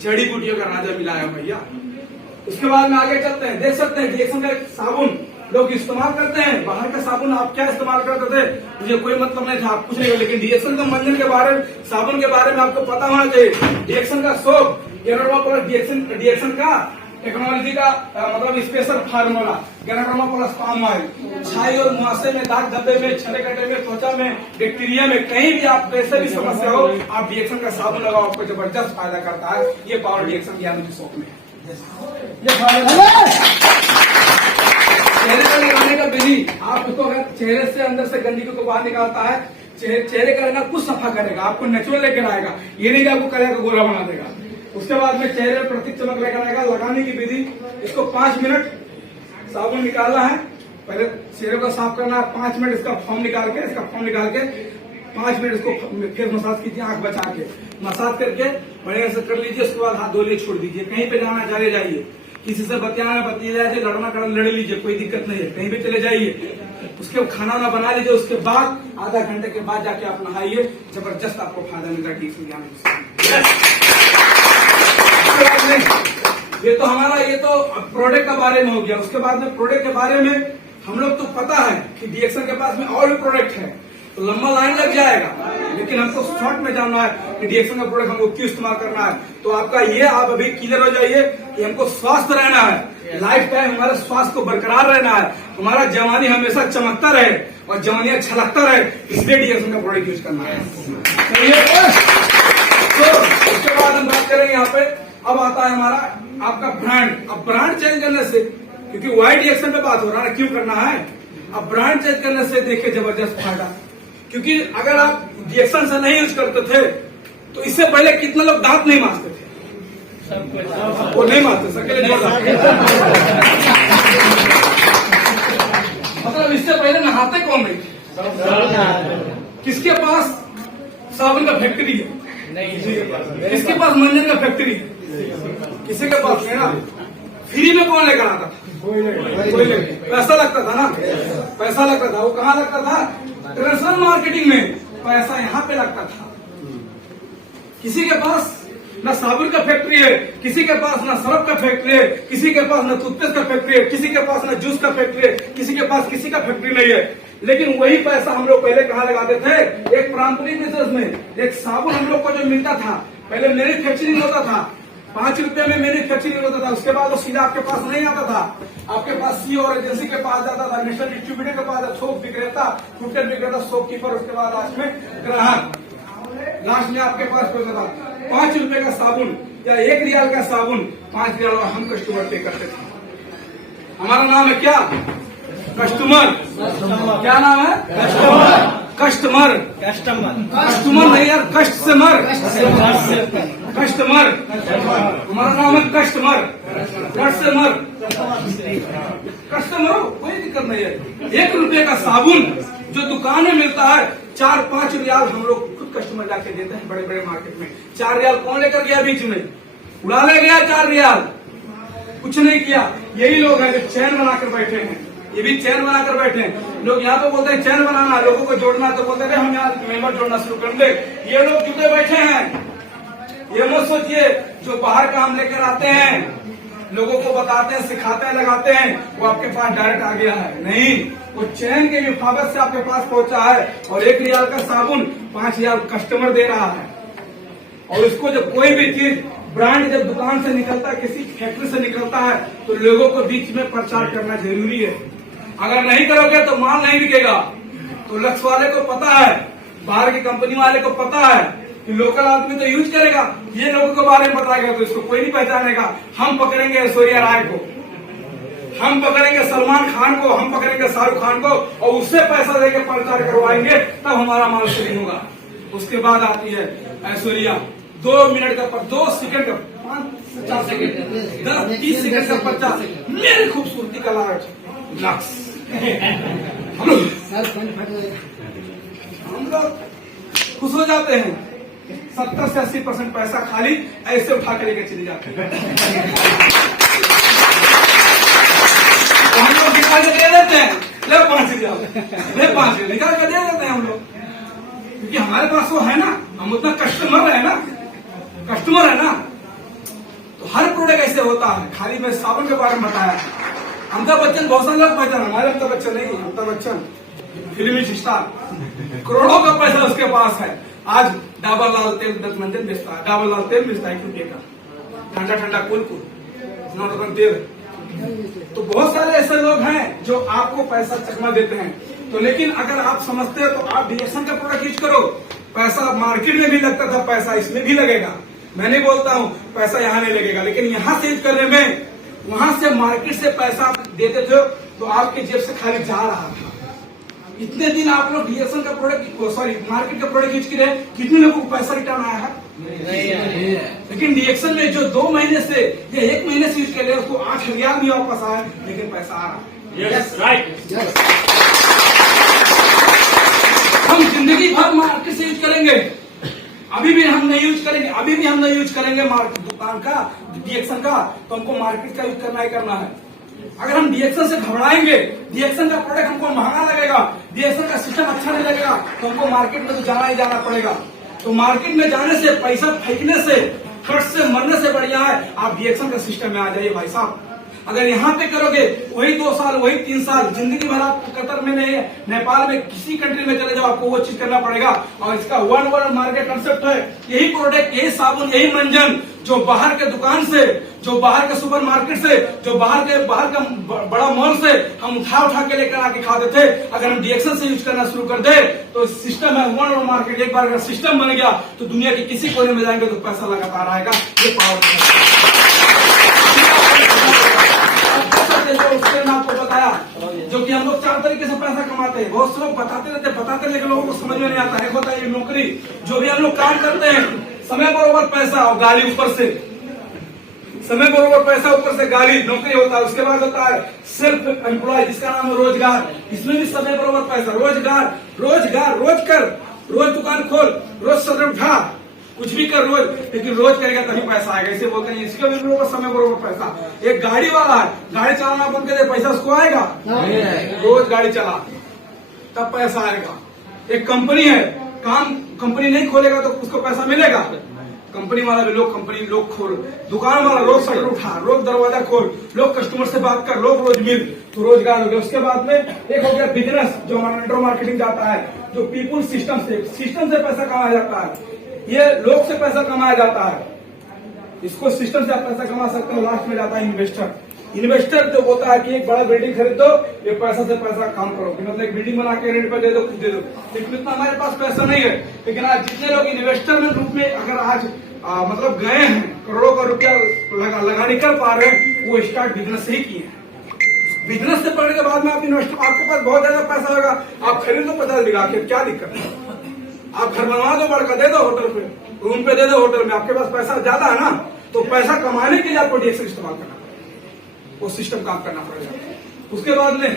जड़ी बूटियों का राजा मिला है भैया। उसके बाद में आगे चलते हैं, देख सकते हैं डीएक्सन का एक साबुन लोग इस्तेमाल करते हैं। बाहर का साबुन आप क्या इस्तेमाल करते थे, मुझे कोई मतलब नहीं था, आप कुछ नहीं, लेकिन डीएक्सन का मंजन के बारे में, साबुन के बारे में आपको पता होना चाहिए। डीएक्सन का सोप, डीएक्सन का टेक्नोलॉजी का मतलब special formula, ganoderma plus palm oil, छाई और मुहासे में, दाग धब्बे में, छले कटे में, त्वचा में, बैक्टीरिया में, कहीं भी आप कैसे भी समस्या हो, आप डीएक्सन का साबुन लगाओ, आपको जबरदस्त फायदा करता है। ये पावर डीएक्सन की मुझे सोप में ये चेहरे पर लगाने का विधि, आप उसको अगर चेहरे से अंदर से गंदगी को बाहर निकालता है, चेहरे का रंग कुछ सफा करेगा, आपको नेचुरल लेकर आएगा, ये नहीं कि आपको कलर का गोरा बना देगा। उसके बाद में चेहरे पर प्रतीक चमक लेकर आएगा। लगाने की विधि, इसको 5 मिनट साबुन निकालना है, पहले चेहरे को साफ करना है, 5 मिनट इसका फोम निकाल के 5 मिनट इसको फिर मसाज कीजिए, आंख बचा के मसाज करके बढ़िया से कर लीजिए। उसके बाद हाथ धो लिए, छोड़ दीजिए। कहीं पे जाना चले जाइए, किसी से बतियाना बतिया जाए, लड़ना लड़ लीजिए, कोई दिक्कत नहीं है, कहीं भी चले जाइए। उसके बाद खाना वाना बना लीजिए, उसके बाद आधा घंटे के बाद जाके आप नहाइए, जबरदस्त आपको फायदा मिलेगा डीएक्सन। ये तो हमारा ये तो प्रोडक्ट के बारे में हो गया। उसके बाद में प्रोडक्ट के बारे में हम लोग तो पता है कि डीएक्सन के पास में और भी प्रोडक्ट है, तो लंबा लाइन लग जाएगा, लेकिन हमको शॉर्ट में जानना है कि डीएक्सन का प्रोडक्ट हमको क्यों इस्तेमाल करना है। तो आपका ये आप अभी क्लियर हो जाइए कि हमको स्वस्थ रहना है, लाइफ टाइम हमारे स्वास्थ्य को बरकरार रहना है, हमारा जवानी हमेशा चमकता रहे और जवानियां छलकता रहे, इसलिए डीएक्सन का प्रोडक्ट यूज करना है। तो उसके बाद हम बात करेंगे यहाँ पे, अब आता है हमारा आपका ब्रांड। अब ब्रांड चेंज करने से, क्योंकि वाई डीएक्सन पे बात हो रहा है, क्यों करना है, अब ब्रांड चेंज करने से देखिए जबरदस्त फायदा। क्योंकि अगर आप डीएक्सन से नहीं यूज करते थे तो इससे पहले कितने लोग दांत नहीं मांजते थे, वो नहीं मांजते सकेले मतलब इससे पहले नहाते कौन नहीं थे, किसके पास साबुन का फैक्ट्री है, किसके पास मंजन का फैक्ट्री है, किसी के पास है ना। फ्री में कौन लेकर आता था, कोई लेकर, पैसा लगता था ना, पैसा लगता था, वो कहाँ लगता था, ट्रेडिशनल मार्केटिंग में पैसा यहाँ पे लगता था। किसी के पास न साबुन का फैक्ट्री है, किसी के पास न सरफ का फैक्ट्री है, किसी के पास न टूथपेस्ट का फैक्ट्री है, किसी के पास न जूस का फैक्ट्री है, किसी के पास किसी का फैक्ट्री नहीं है। लेकिन वही पैसा हम लोग पहले कहाँ लगाते थे, एक पारंपरिक बिजनेस में। एक साबुन हम लोग को जो मिलता था, पहले मैन्युफैक्चरिंग होता था, 5 रुपए में मैन्युफैक्चरिंग होता था, उसके बाद वो सीधा आपके पास नहीं आता था, आपके पास सी और एजेंसी के पास जाता था, नेशनल डिस्ट्रीब्यूटर के पास, सोप विक्रेता, फुटकर विक्रेता, शॉपकीपर, उसके बाद लास्ट में ग्राहक, लास्ट में आपके पास पहुंचा था। 5 रुपए का साबुन या 1 रियाल का साबुन 5 रियाल हम कस्टमर पे करते थे। हमारा नाम है क्या, कस्टमर। क्या नाम है, कस्टमर। कस्टमर नहीं यार, कष्ट से मर, कस्टमर। हमारा नाम है कस्टमर, कष्ट से मर, कस्टमर हो, कोई दिक्कत नहीं है। 1 रुपए का साबुन जो दुकान में मिलता है, 4-5 रियाल हम लोग खुद कस्टमर जाके देते हैं बड़े बड़े मार्केट में। 4 रियाल कौन लेकर गया, बीच में उड़ा ले गया 4 रियाल, कुछ नहीं किया। यही लोग हैं जो चैन बनाकर बैठे हैं, ये भी चैन बनाकर बैठे हैं। लोग यहाँ पे बोलते हैं चैन बनाना, लोगों को जोड़ना, तो बोलते हैं हम यहाँ मेंबर जोड़ना शुरू कर दे। ये लोग जुटे बैठे हैं, ये मत सोचिए जो बाहर का हम लेकर आते हैं, लोगों को बताते हैं, सिखाते हैं, लगाते हैं, वो आपके पास डायरेक्ट आ गया है, नहीं, वो चैन के हिफाजत से आपके पास पहुंचा है। और 1 रियाल का साबुन 5 रियाल कस्टमर दे रहा है। और इसको जब कोई भी चीज ब्रांड जब दुकान से निकलता है, किसी फैक्ट्री से निकलता है, तो लोगों को बीच में प्रचार करना जरूरी है। अगर नहीं करोगे तो माल नहीं बिकेगा। तो लक्ष्य वाले को पता है, बाहर की कंपनी वाले को पता है कि लोकल आदमी तो यूज करेगा, ये लोगों के बारे में बताएगा तो इसको कोई नहीं पहचानेगा। हम पकड़ेंगे ऐश्वर्या राय को, हम पकड़ेंगे सलमान खान को, हम पकड़ेंगे शाहरुख खान को और उससे पैसा देकर प्रचार करवाएंगे, तब हमारा माल सेलिंग होगा। उसके बाद आती है ऐश्वर्या, 2 मिनट का 2 सेकंड का 5-4 सेकंड 10-20 सेकंड का पर्चा, मेरी खूबसूरती का लक्ष्य। हम लोग खुश हो जाते हैं 70 से 80% पैसा खाली ऐसे उठा के लेके चले जाते हैं। तो हम लोग निकाल के दे देते हैं, ले 5,000, ले 5,000 निकाल के दे देते हैं हम लोग, क्योंकि हमारे पास वो है ना, हम उतना कस्टमर है ना, कस्टमर है ना। तो हर प्रोडक्ट ऐसे होता है। खाली मैं साबुन के बारे में बताया, अमिताभ बच्चन बहुत सारे लोग पहचान, हमारे अमिताभ बच्चन नहीं, अमिताभ बच्चन फिल्मी स्टार, करोड़ों का पैसा उसके पास है। आज डाबर लाल तेल 10 मंजन बेचता है, डाबर लाल तेल बेचता है 1 रुपये का, ठंडा ठंडा कुल 9 रुपये तेल। तो बहुत सारे ऐसे लोग हैं जो आपको पैसा चकमा देते हैं। तो लेकिन अगर आप समझते हो तो आप डीएक्सन का प्रोडक्ट यूज करो। पैसा मार्केट में भी लगता था, पैसा इसमें भी लगेगा। मैं नहीं बोलता हूँ पैसा यहाँ नहीं लगेगा, लेकिन यहाँ से यूज करने में, वहां से मार्केट से पैसा आप देते थे तो आपके जेब से खाली जा रहा था। इतने दिन आप लोग डीएक्सन का प्रोडक्ट, सॉरी मार्केट का प्रोडक्ट यूज किए, कितने लोगों को पैसा रिटर्न आया है? लेकिन डीएक्सन में जो 2 महीने से या 1 महीने से यूज कर रहे उसको 8,000 भी वापस आया, लेकिन पैसा आ रहा है। Yes right. हम जिंदगी भर मार्केट से यूज करेंगे, अभी भी हम नहीं यूज करेंगे, अभी भी हम नहीं यूज करेंगे मार्केट दुकान का डीएक्सन का, तो हमको मार्केट का यूज करना ही करना है। अगर हम डीएक्सन से घबराएंगे, डीएक्सन का प्रोडक्ट हमको महंगा लगेगा, डीएक्सन का सिस्टम अच्छा नहीं लगेगा, तो हमको मार्केट में तो जाना ही जाना पड़ेगा। तो मार्केट में जाने से, पैसा फेंकने से, खर्च से मरने से बढ़िया है आप डीएक्सन का सिस्टम में आ जाइए भाई साहब। अगर यहाँ पे करोगे वही 2 साल, वही 3 साल, जिंदगी भर आप कतर में नहीं, नेपाल में किसी कंट्री में चले जाओ, आपको वो चीज करना पड़ेगा। और इसका वन वर्ल्ड मार्केट कंसेप्ट है, यही प्रोडक्ट, यही साबुन, यही मंजन जो बाहर के दुकान से, जो बाहर के सुपर मार्केट से, जो बाहर का बड़ा मॉल से हम उठा के लेकर आके खाते थे, अगर हम डीएक्सन से यूज करना शुरू कर दे तो सिस्टम है वन वर्ल्ड मार्केट। एक बार अगर सिस्टम बन गया तो दुनिया के किसी कोने में जाएंगे तो पैसा लगातार आएगा। ये पावर उसके मैंने आपको बताया, जो कि हम लोग 4 तरीके से पैसा कमाते हैं। बहुत से लोग बताते लेकिन लोगों को समझ में नहीं आता है। एक होता है नौकरी, जो भी हम लोग काम करते हैं, समय बरोबर पैसा और गाली ऊपर से, समय बरोबर पैसा ऊपर से गाली, नौकरी होता है। उसके बाद होता है सेल्फ एम्प्लॉय, जिसका नाम है रोजगार। इसमें भी समय बरोबर पैसा, रोजगार रोज कर, रोज दुकान खोल, रोज सदर उठा, कुछ भी कर रोज, लेकिन रोज करेगा तभी पैसा आएगा, इसे बोलते हैं। इसका भी बरोबर समय बरोबर पैसा। एक गाड़ी वाला है, गाड़ी चलाना बंद कर दे, पैसा उसको आएगा? रोज गाड़ी चला तब पैसा आएगा। एक कंपनी है, कंपनी नहीं खोलेगा तो उसको पैसा मिलेगा? कंपनी वाला भी लोग खोल, दुकान वाला रोज शटर उठा, रोज दरवाजा खोल, लोग कस्टमर से बात कर, लोग रोज मिल, तो रोजगार हो गया। उसके बाद में एक हो गया बिजनेस, जो हमारा नेटवर्क मार्केटिंग जाता है, जो पीपुल सिस्टम से पैसा कमाया जाता है। ये लोग से पैसा कमाया जाता है, इसको सिस्टम से आप पैसा कमा सकते हो। लास्ट में जाता है इन्वेस्टर जो होता है कि एक बड़ा बिल्डिंग खरीद दो, ये पैसा से पैसा काम करो, मतलब एक बिल्डिंग बना के रेंट पे दे दो, कुछ दे दो। लेकिन इतना हमारे पास पैसा नहीं है। लेकिन आज जितने लोग इन्वेस्टर में रूप में अगर आज मतलब गए हैं, करोड़ों का रुपया लगा निकल पा रहे हैं, वो स्टार्ट बिजनेस से ही किए हैं। बिजनेस से पढ़ने के बाद में आप इन्वेस्टर, आपके पास बहुत ज्यादा पैसा होगा, आप खरीद दो 50 बीघा, क्या दिक्कत है? आप घर बनवा दो, बड़का दे दो होटल पे, रूम पे दे दो होटल में, आपके पास पैसा ज्यादा है ना, तो पैसा कमाने के लिए आपको डीएक्सन इस्तेमाल करना पड़ेगा, वो सिस्टम काम करना पड़ेगा। उसके बाद में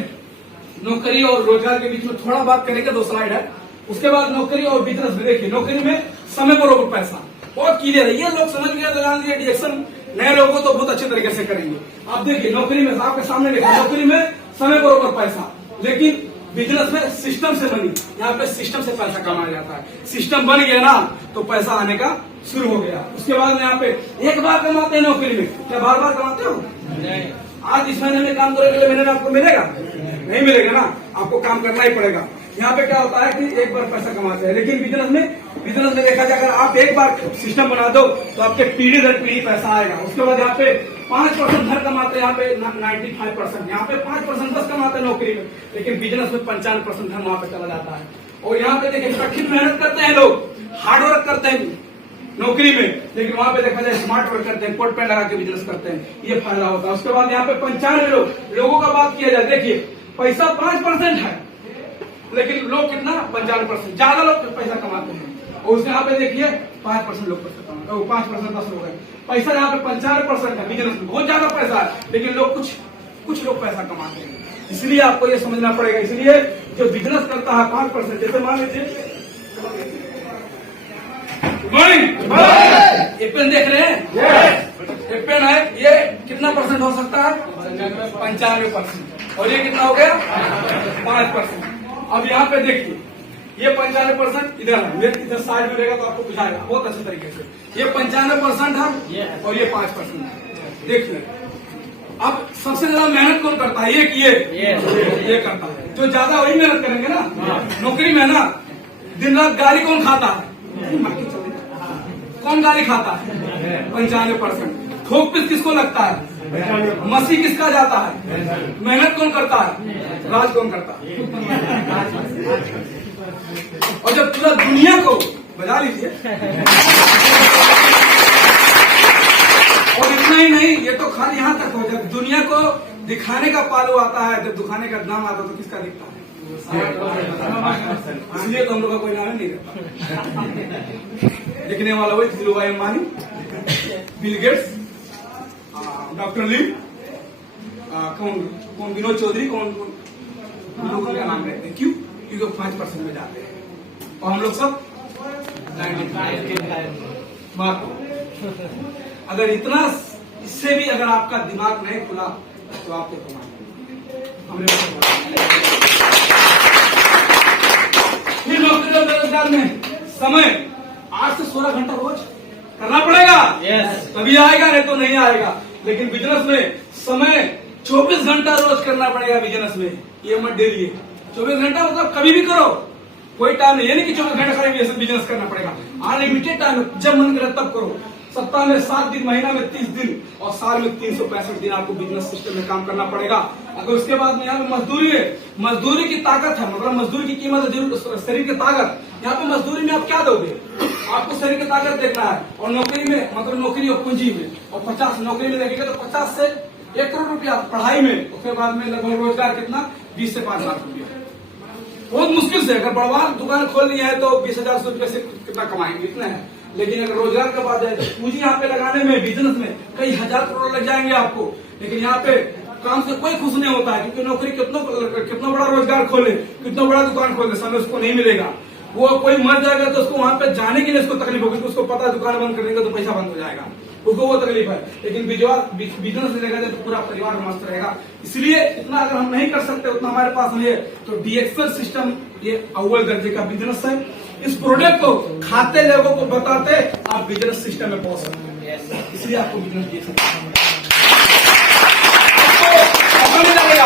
नौकरी और रोजगार के बीच में थोड़ा बात करेंगे, 2 स्लाइड है। उसके बाद नौकरी और बिजनेस में देखिए, नौकरी में समय बरोबर पैसा बहुत क्लियर है, ये लोग समझ गए, लगा दिए डीएक्सन। नए लोगों तो बहुत अच्छे तरीके से करेंगे। आप देखिए नौकरी में आपके सामने देखिए, नौकरी में समय बरोबर पैसा, लेकिन बिजनेस में सिस्टम से बनी, यहाँ पे सिस्टम से पैसा कमाया जाता है। सिस्टम बन गया ना तो पैसा आने का शुरू हो गया। उसके बाद में यहाँ पे एक बार कमाते हैं नौकरी में, क्या बार बार कमाते हो? नहीं। आज इस महीने में काम करोगे, अगले महीने में आपको मिलेगा? नहीं मिलेगा ना, आपको काम करना ही पड़ेगा। यहाँ पे क्या होता है कि एक बार पैसा कमाते हैं, लेकिन बिजनेस में देखा जाए, अगर आप एक बार सिस्टम बना दो तो आपके पीढ़ी दर पीढ़ी पैसा आएगा। उसके बाद यहाँ पे 5% धर कमाते हैं, यहाँ पे 95%, यहाँ पे 5% बस कमाते हैं नौकरी में, लेकिन बिजनेस में 55% धर वहां पे चला जाता है। और यहाँ पे देखिए कठिन मेहनत करते हैं लोग, हार्ड वर्क करते हैं नौकरी में, लेकिन वहां पे देखा जाए स्मार्ट वर्क करते हैं, कोट पैंट लगा के बिजनेस करते हैं, ये फायदा होता है। उसके बाद यहाँ पे 95 लोगों का बात किया जाए, देखिए पैसा 5% है, लेकिन लोग कितना 55% ज्यादा लोग पैसा कमाते हैं। और उसके यहाँ पे देखिए 5% लोग पैसा कमाते हैं, 5% 10 लोग हैं। पैसा यहाँ पे 95% है, बिजनेस में बहुत ज्यादा पैसा है, लेकिन लोग कुछ लोग पैसा कमाते हैं। इसलिए आपको ये समझना पड़ेगा। इसलिए जो बिजनेस करता है 5%, जैसे मान लीजिए मॉर्निंग। ये पेन देख रहे हैं? ये पेन है, ये कितना परसेंट हो सकता है? 95%। और ये कितना हो गया? 5%। अब यहाँ पे देखिए, ये 95% इधर है, ये इधर साइड में रहेगा तो आपको बुझाएगा बहुत अच्छे तरीके से। ये 95% है और ये 5% है। देखिए, अब सबसे ज्यादा मेहनत कौन करता है? ये ये करता है। जो ज्यादा वही मेहनत करेंगे ना। नौकरी में ना दिन रात गाली कौन खाता है? कौन गाली खाता है? 95%। ठोक पिस किसको लगता है? मसी किसका जाता है? मेहनत कौन करता है? राज कौन करता है? और जब पूरा दुनिया को बजा लीजिए, और इतना ही नहीं, ये तो खाली यहाँ तक हो, जब दुनिया को दिखाने का पालू आता है, जब दिखाने का नाम आता है तो किसका दिखता है? इसलिए तो हम लोग का कोई नाम नहीं रहता। लिखने वाला वही Dhirubhai Ambani, Bill Gates, doctor Lee, कौन विनोद चौधरी, कौन लोगों का नाम रहते हैं। क्यों? क्योंकि 5% में जाते हैं और हम लोग सब 95। अगर इतना, इससे भी अगर आपका दिमाग नहीं खुला तो आपको कमाना फिर नौकरी और बेरोजगार में समय 8 से 16 घंटा रोज करना पड़ेगा। तभी आएगा, नहीं तो नहीं आएगा। लेकिन बिजनेस में समय 24 घंटा रोज करना पड़ेगा। बिजनेस में ये मत डेरिए। 24 घंटा मतलब कभी भी करो, कोई टाइम नहीं, ये नहीं कि 24 घंटा खाली बिजनेस करना पड़ेगा। अनलिमिटेड टाइम, जब मन करे तब करो। सप्ताह में 7 दिन, महीना में 30 दिन और साल में 365 दिन आपको बिजनेस सिस्टम में काम करना पड़ेगा। अगर उसके बाद में यहाँ पे मजदूरी है, मजदूरी की ताकत है, मतलब मजदूरी की कीमत है, जरूर शरीर की ताकत। यहाँ पे मजदूरी में आप क्या दोगे? आपको शरीर की ताकत देखना है। और नौकरी में, मतलब नौकरी और पूंजी में, और 50 नौकरी में देखिएगा तो 50 से 1 करोड़ रुपया पढ़ाई में, उसके बाद में लगभग रोजगार कितना? 20 से 5 लाख रुपया। बहुत मुश्किल से, अगर बड़वार दुकान खोल लिया है तो 20,000 रुपये से कितना कमाएंगे? इतना है। लेकिन अगर रोजगार का बात है तो पूंजी यहाँ पे लगाने में, बिजनेस में कई हजार करोड़ लग जाएंगे आपको। लेकिन यहाँ पे काम से कोई खुश नहीं होता है, क्योंकि नौकरी कितना बड़ा रोजगार खोले, कितना बड़ा दुकान खोले, समय उसको नहीं मिलेगा। वो कोई मर जाएगा तो उसको वहां पे जाने के लिए उसको तकलीफ होगी, उसको पता है दुकान बंद कर देंगे तो पैसा बंद हो जाएगा, उसको वो तकलीफ है। लेकिन बिजनेस लेगा तो पूरा परिवार मस्त रहेगा। इसलिए इतना अगर हम नहीं कर सकते, उतना हमारे पास नहीं है, तो डीएक्सएल सिस्टम ये अव्वल दर्जे का बिजनेस है। इस प्रोडक्ट को खाते लोगों को बताते आप बिजनेस सिस्टम में पहुंच सकते हैं। इसलिए आपको बिजनेस दे सकते हैं, आपको नहीं लगेगा,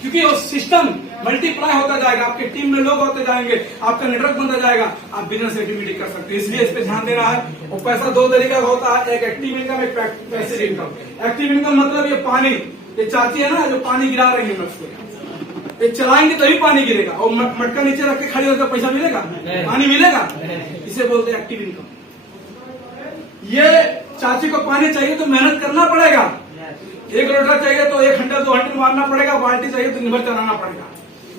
क्योंकि वो सिस्टम मल्टीप्लाई होता जाएगा, आपके टीम में लोग होते जाएंगे, आपका नेटवर्क बनता जाएगा, आप बिजनेस एक्टिविटी कर सकते हैं। इसलिए इस पे ध्यान देना है। और पैसा 2 तरीका का होता है, एक एक्टिव इनकम, एक पैसिव इनकम। एक्टिव इनकम मतलब ये पानी, ये चाची है ना जो पानी गिरा रही है मटके, ये चलाएंगे तभी पानी गिरेगा, और मटका नीचे रख के खड़ी होकर पैसा मिलेगा? पानी मिलेगा। इसे बोलते हैं एक्टिव इनकम। ये चाची को पानी चाहिए तो मेहनत करना पड़ेगा, 1 लोटा चाहिए तो 1 घंटा 2 घंटे मारना पड़ेगा, बाल्टी चाहिए तो निर्भर चलाना पड़ेगा।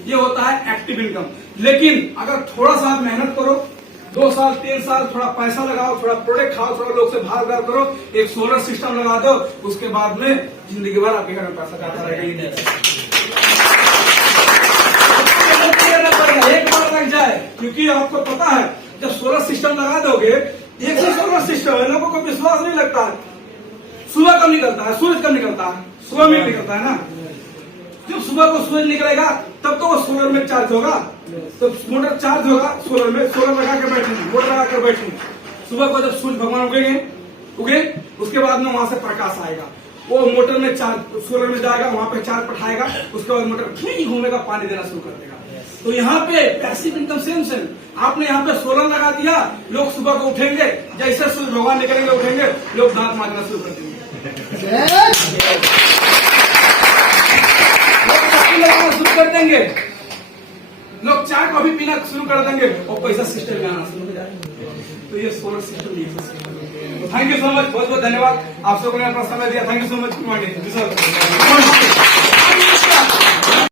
ये होता है एक्टिव इनकम। लेकिन अगर थोड़ा सा मेहनत करो, 2 साल 3 साल थोड़ा पैसा लगाओ, थोड़ा प्रोडक्ट खाओ, थोड़ा लोग से भाग करो, एक सोलर सिस्टम लगा दो, उसके बाद में जिंदगी भर आपके घर में पैसा जाता रहेगा। एक बार लग जाए, क्योंकि आपको पता है जब सोलर सिस्टम लगा दोगे, एक ही सोलर सिस्टम है, लोगों को विश्वास नहीं लगता है। सुबह कब निकलता है? सूरज कब निकलता है? सुबह में निकलता है ना। जब सुबह को सूरज निकलेगा तब तो वो सोलर में चार्ज होगा, तो मोटर चार्ज होगा सोलर में, सोलर लगा के बैठेंगे, मोटर लगा कर बैठेंगे। सुबह को जब सूर्य भगवान उगे, उसके बाद में वहां से प्रकाश आएगा, वो मोटर में चार्ज, सोलर में जाएगा, वहां पे चार्ज पठाएगा, उसके बाद मोटर फिर घूमेगा, पानी देना शुरू कर देगा। तो यहाँ पे पैसिव इनकम सेम। आपने यहाँ पे सोलर लगा दिया, लोग सुबह को उठेंगे, जैसे सूर्य भगवान निकलेंगे उठेंगे, लोग दांत मारना शुरू कर देंगे, लगाना शुरू कर देंगे, लोग चाय कॉफी पीना शुरू कर देंगे और पैसा सिस्टम में आना शुरू हो जाएगा। तो ये solar system. Thank you so much, बहुत बहुत धन्यवाद। आप सबको ने अपना समय दिया। Thank you so much.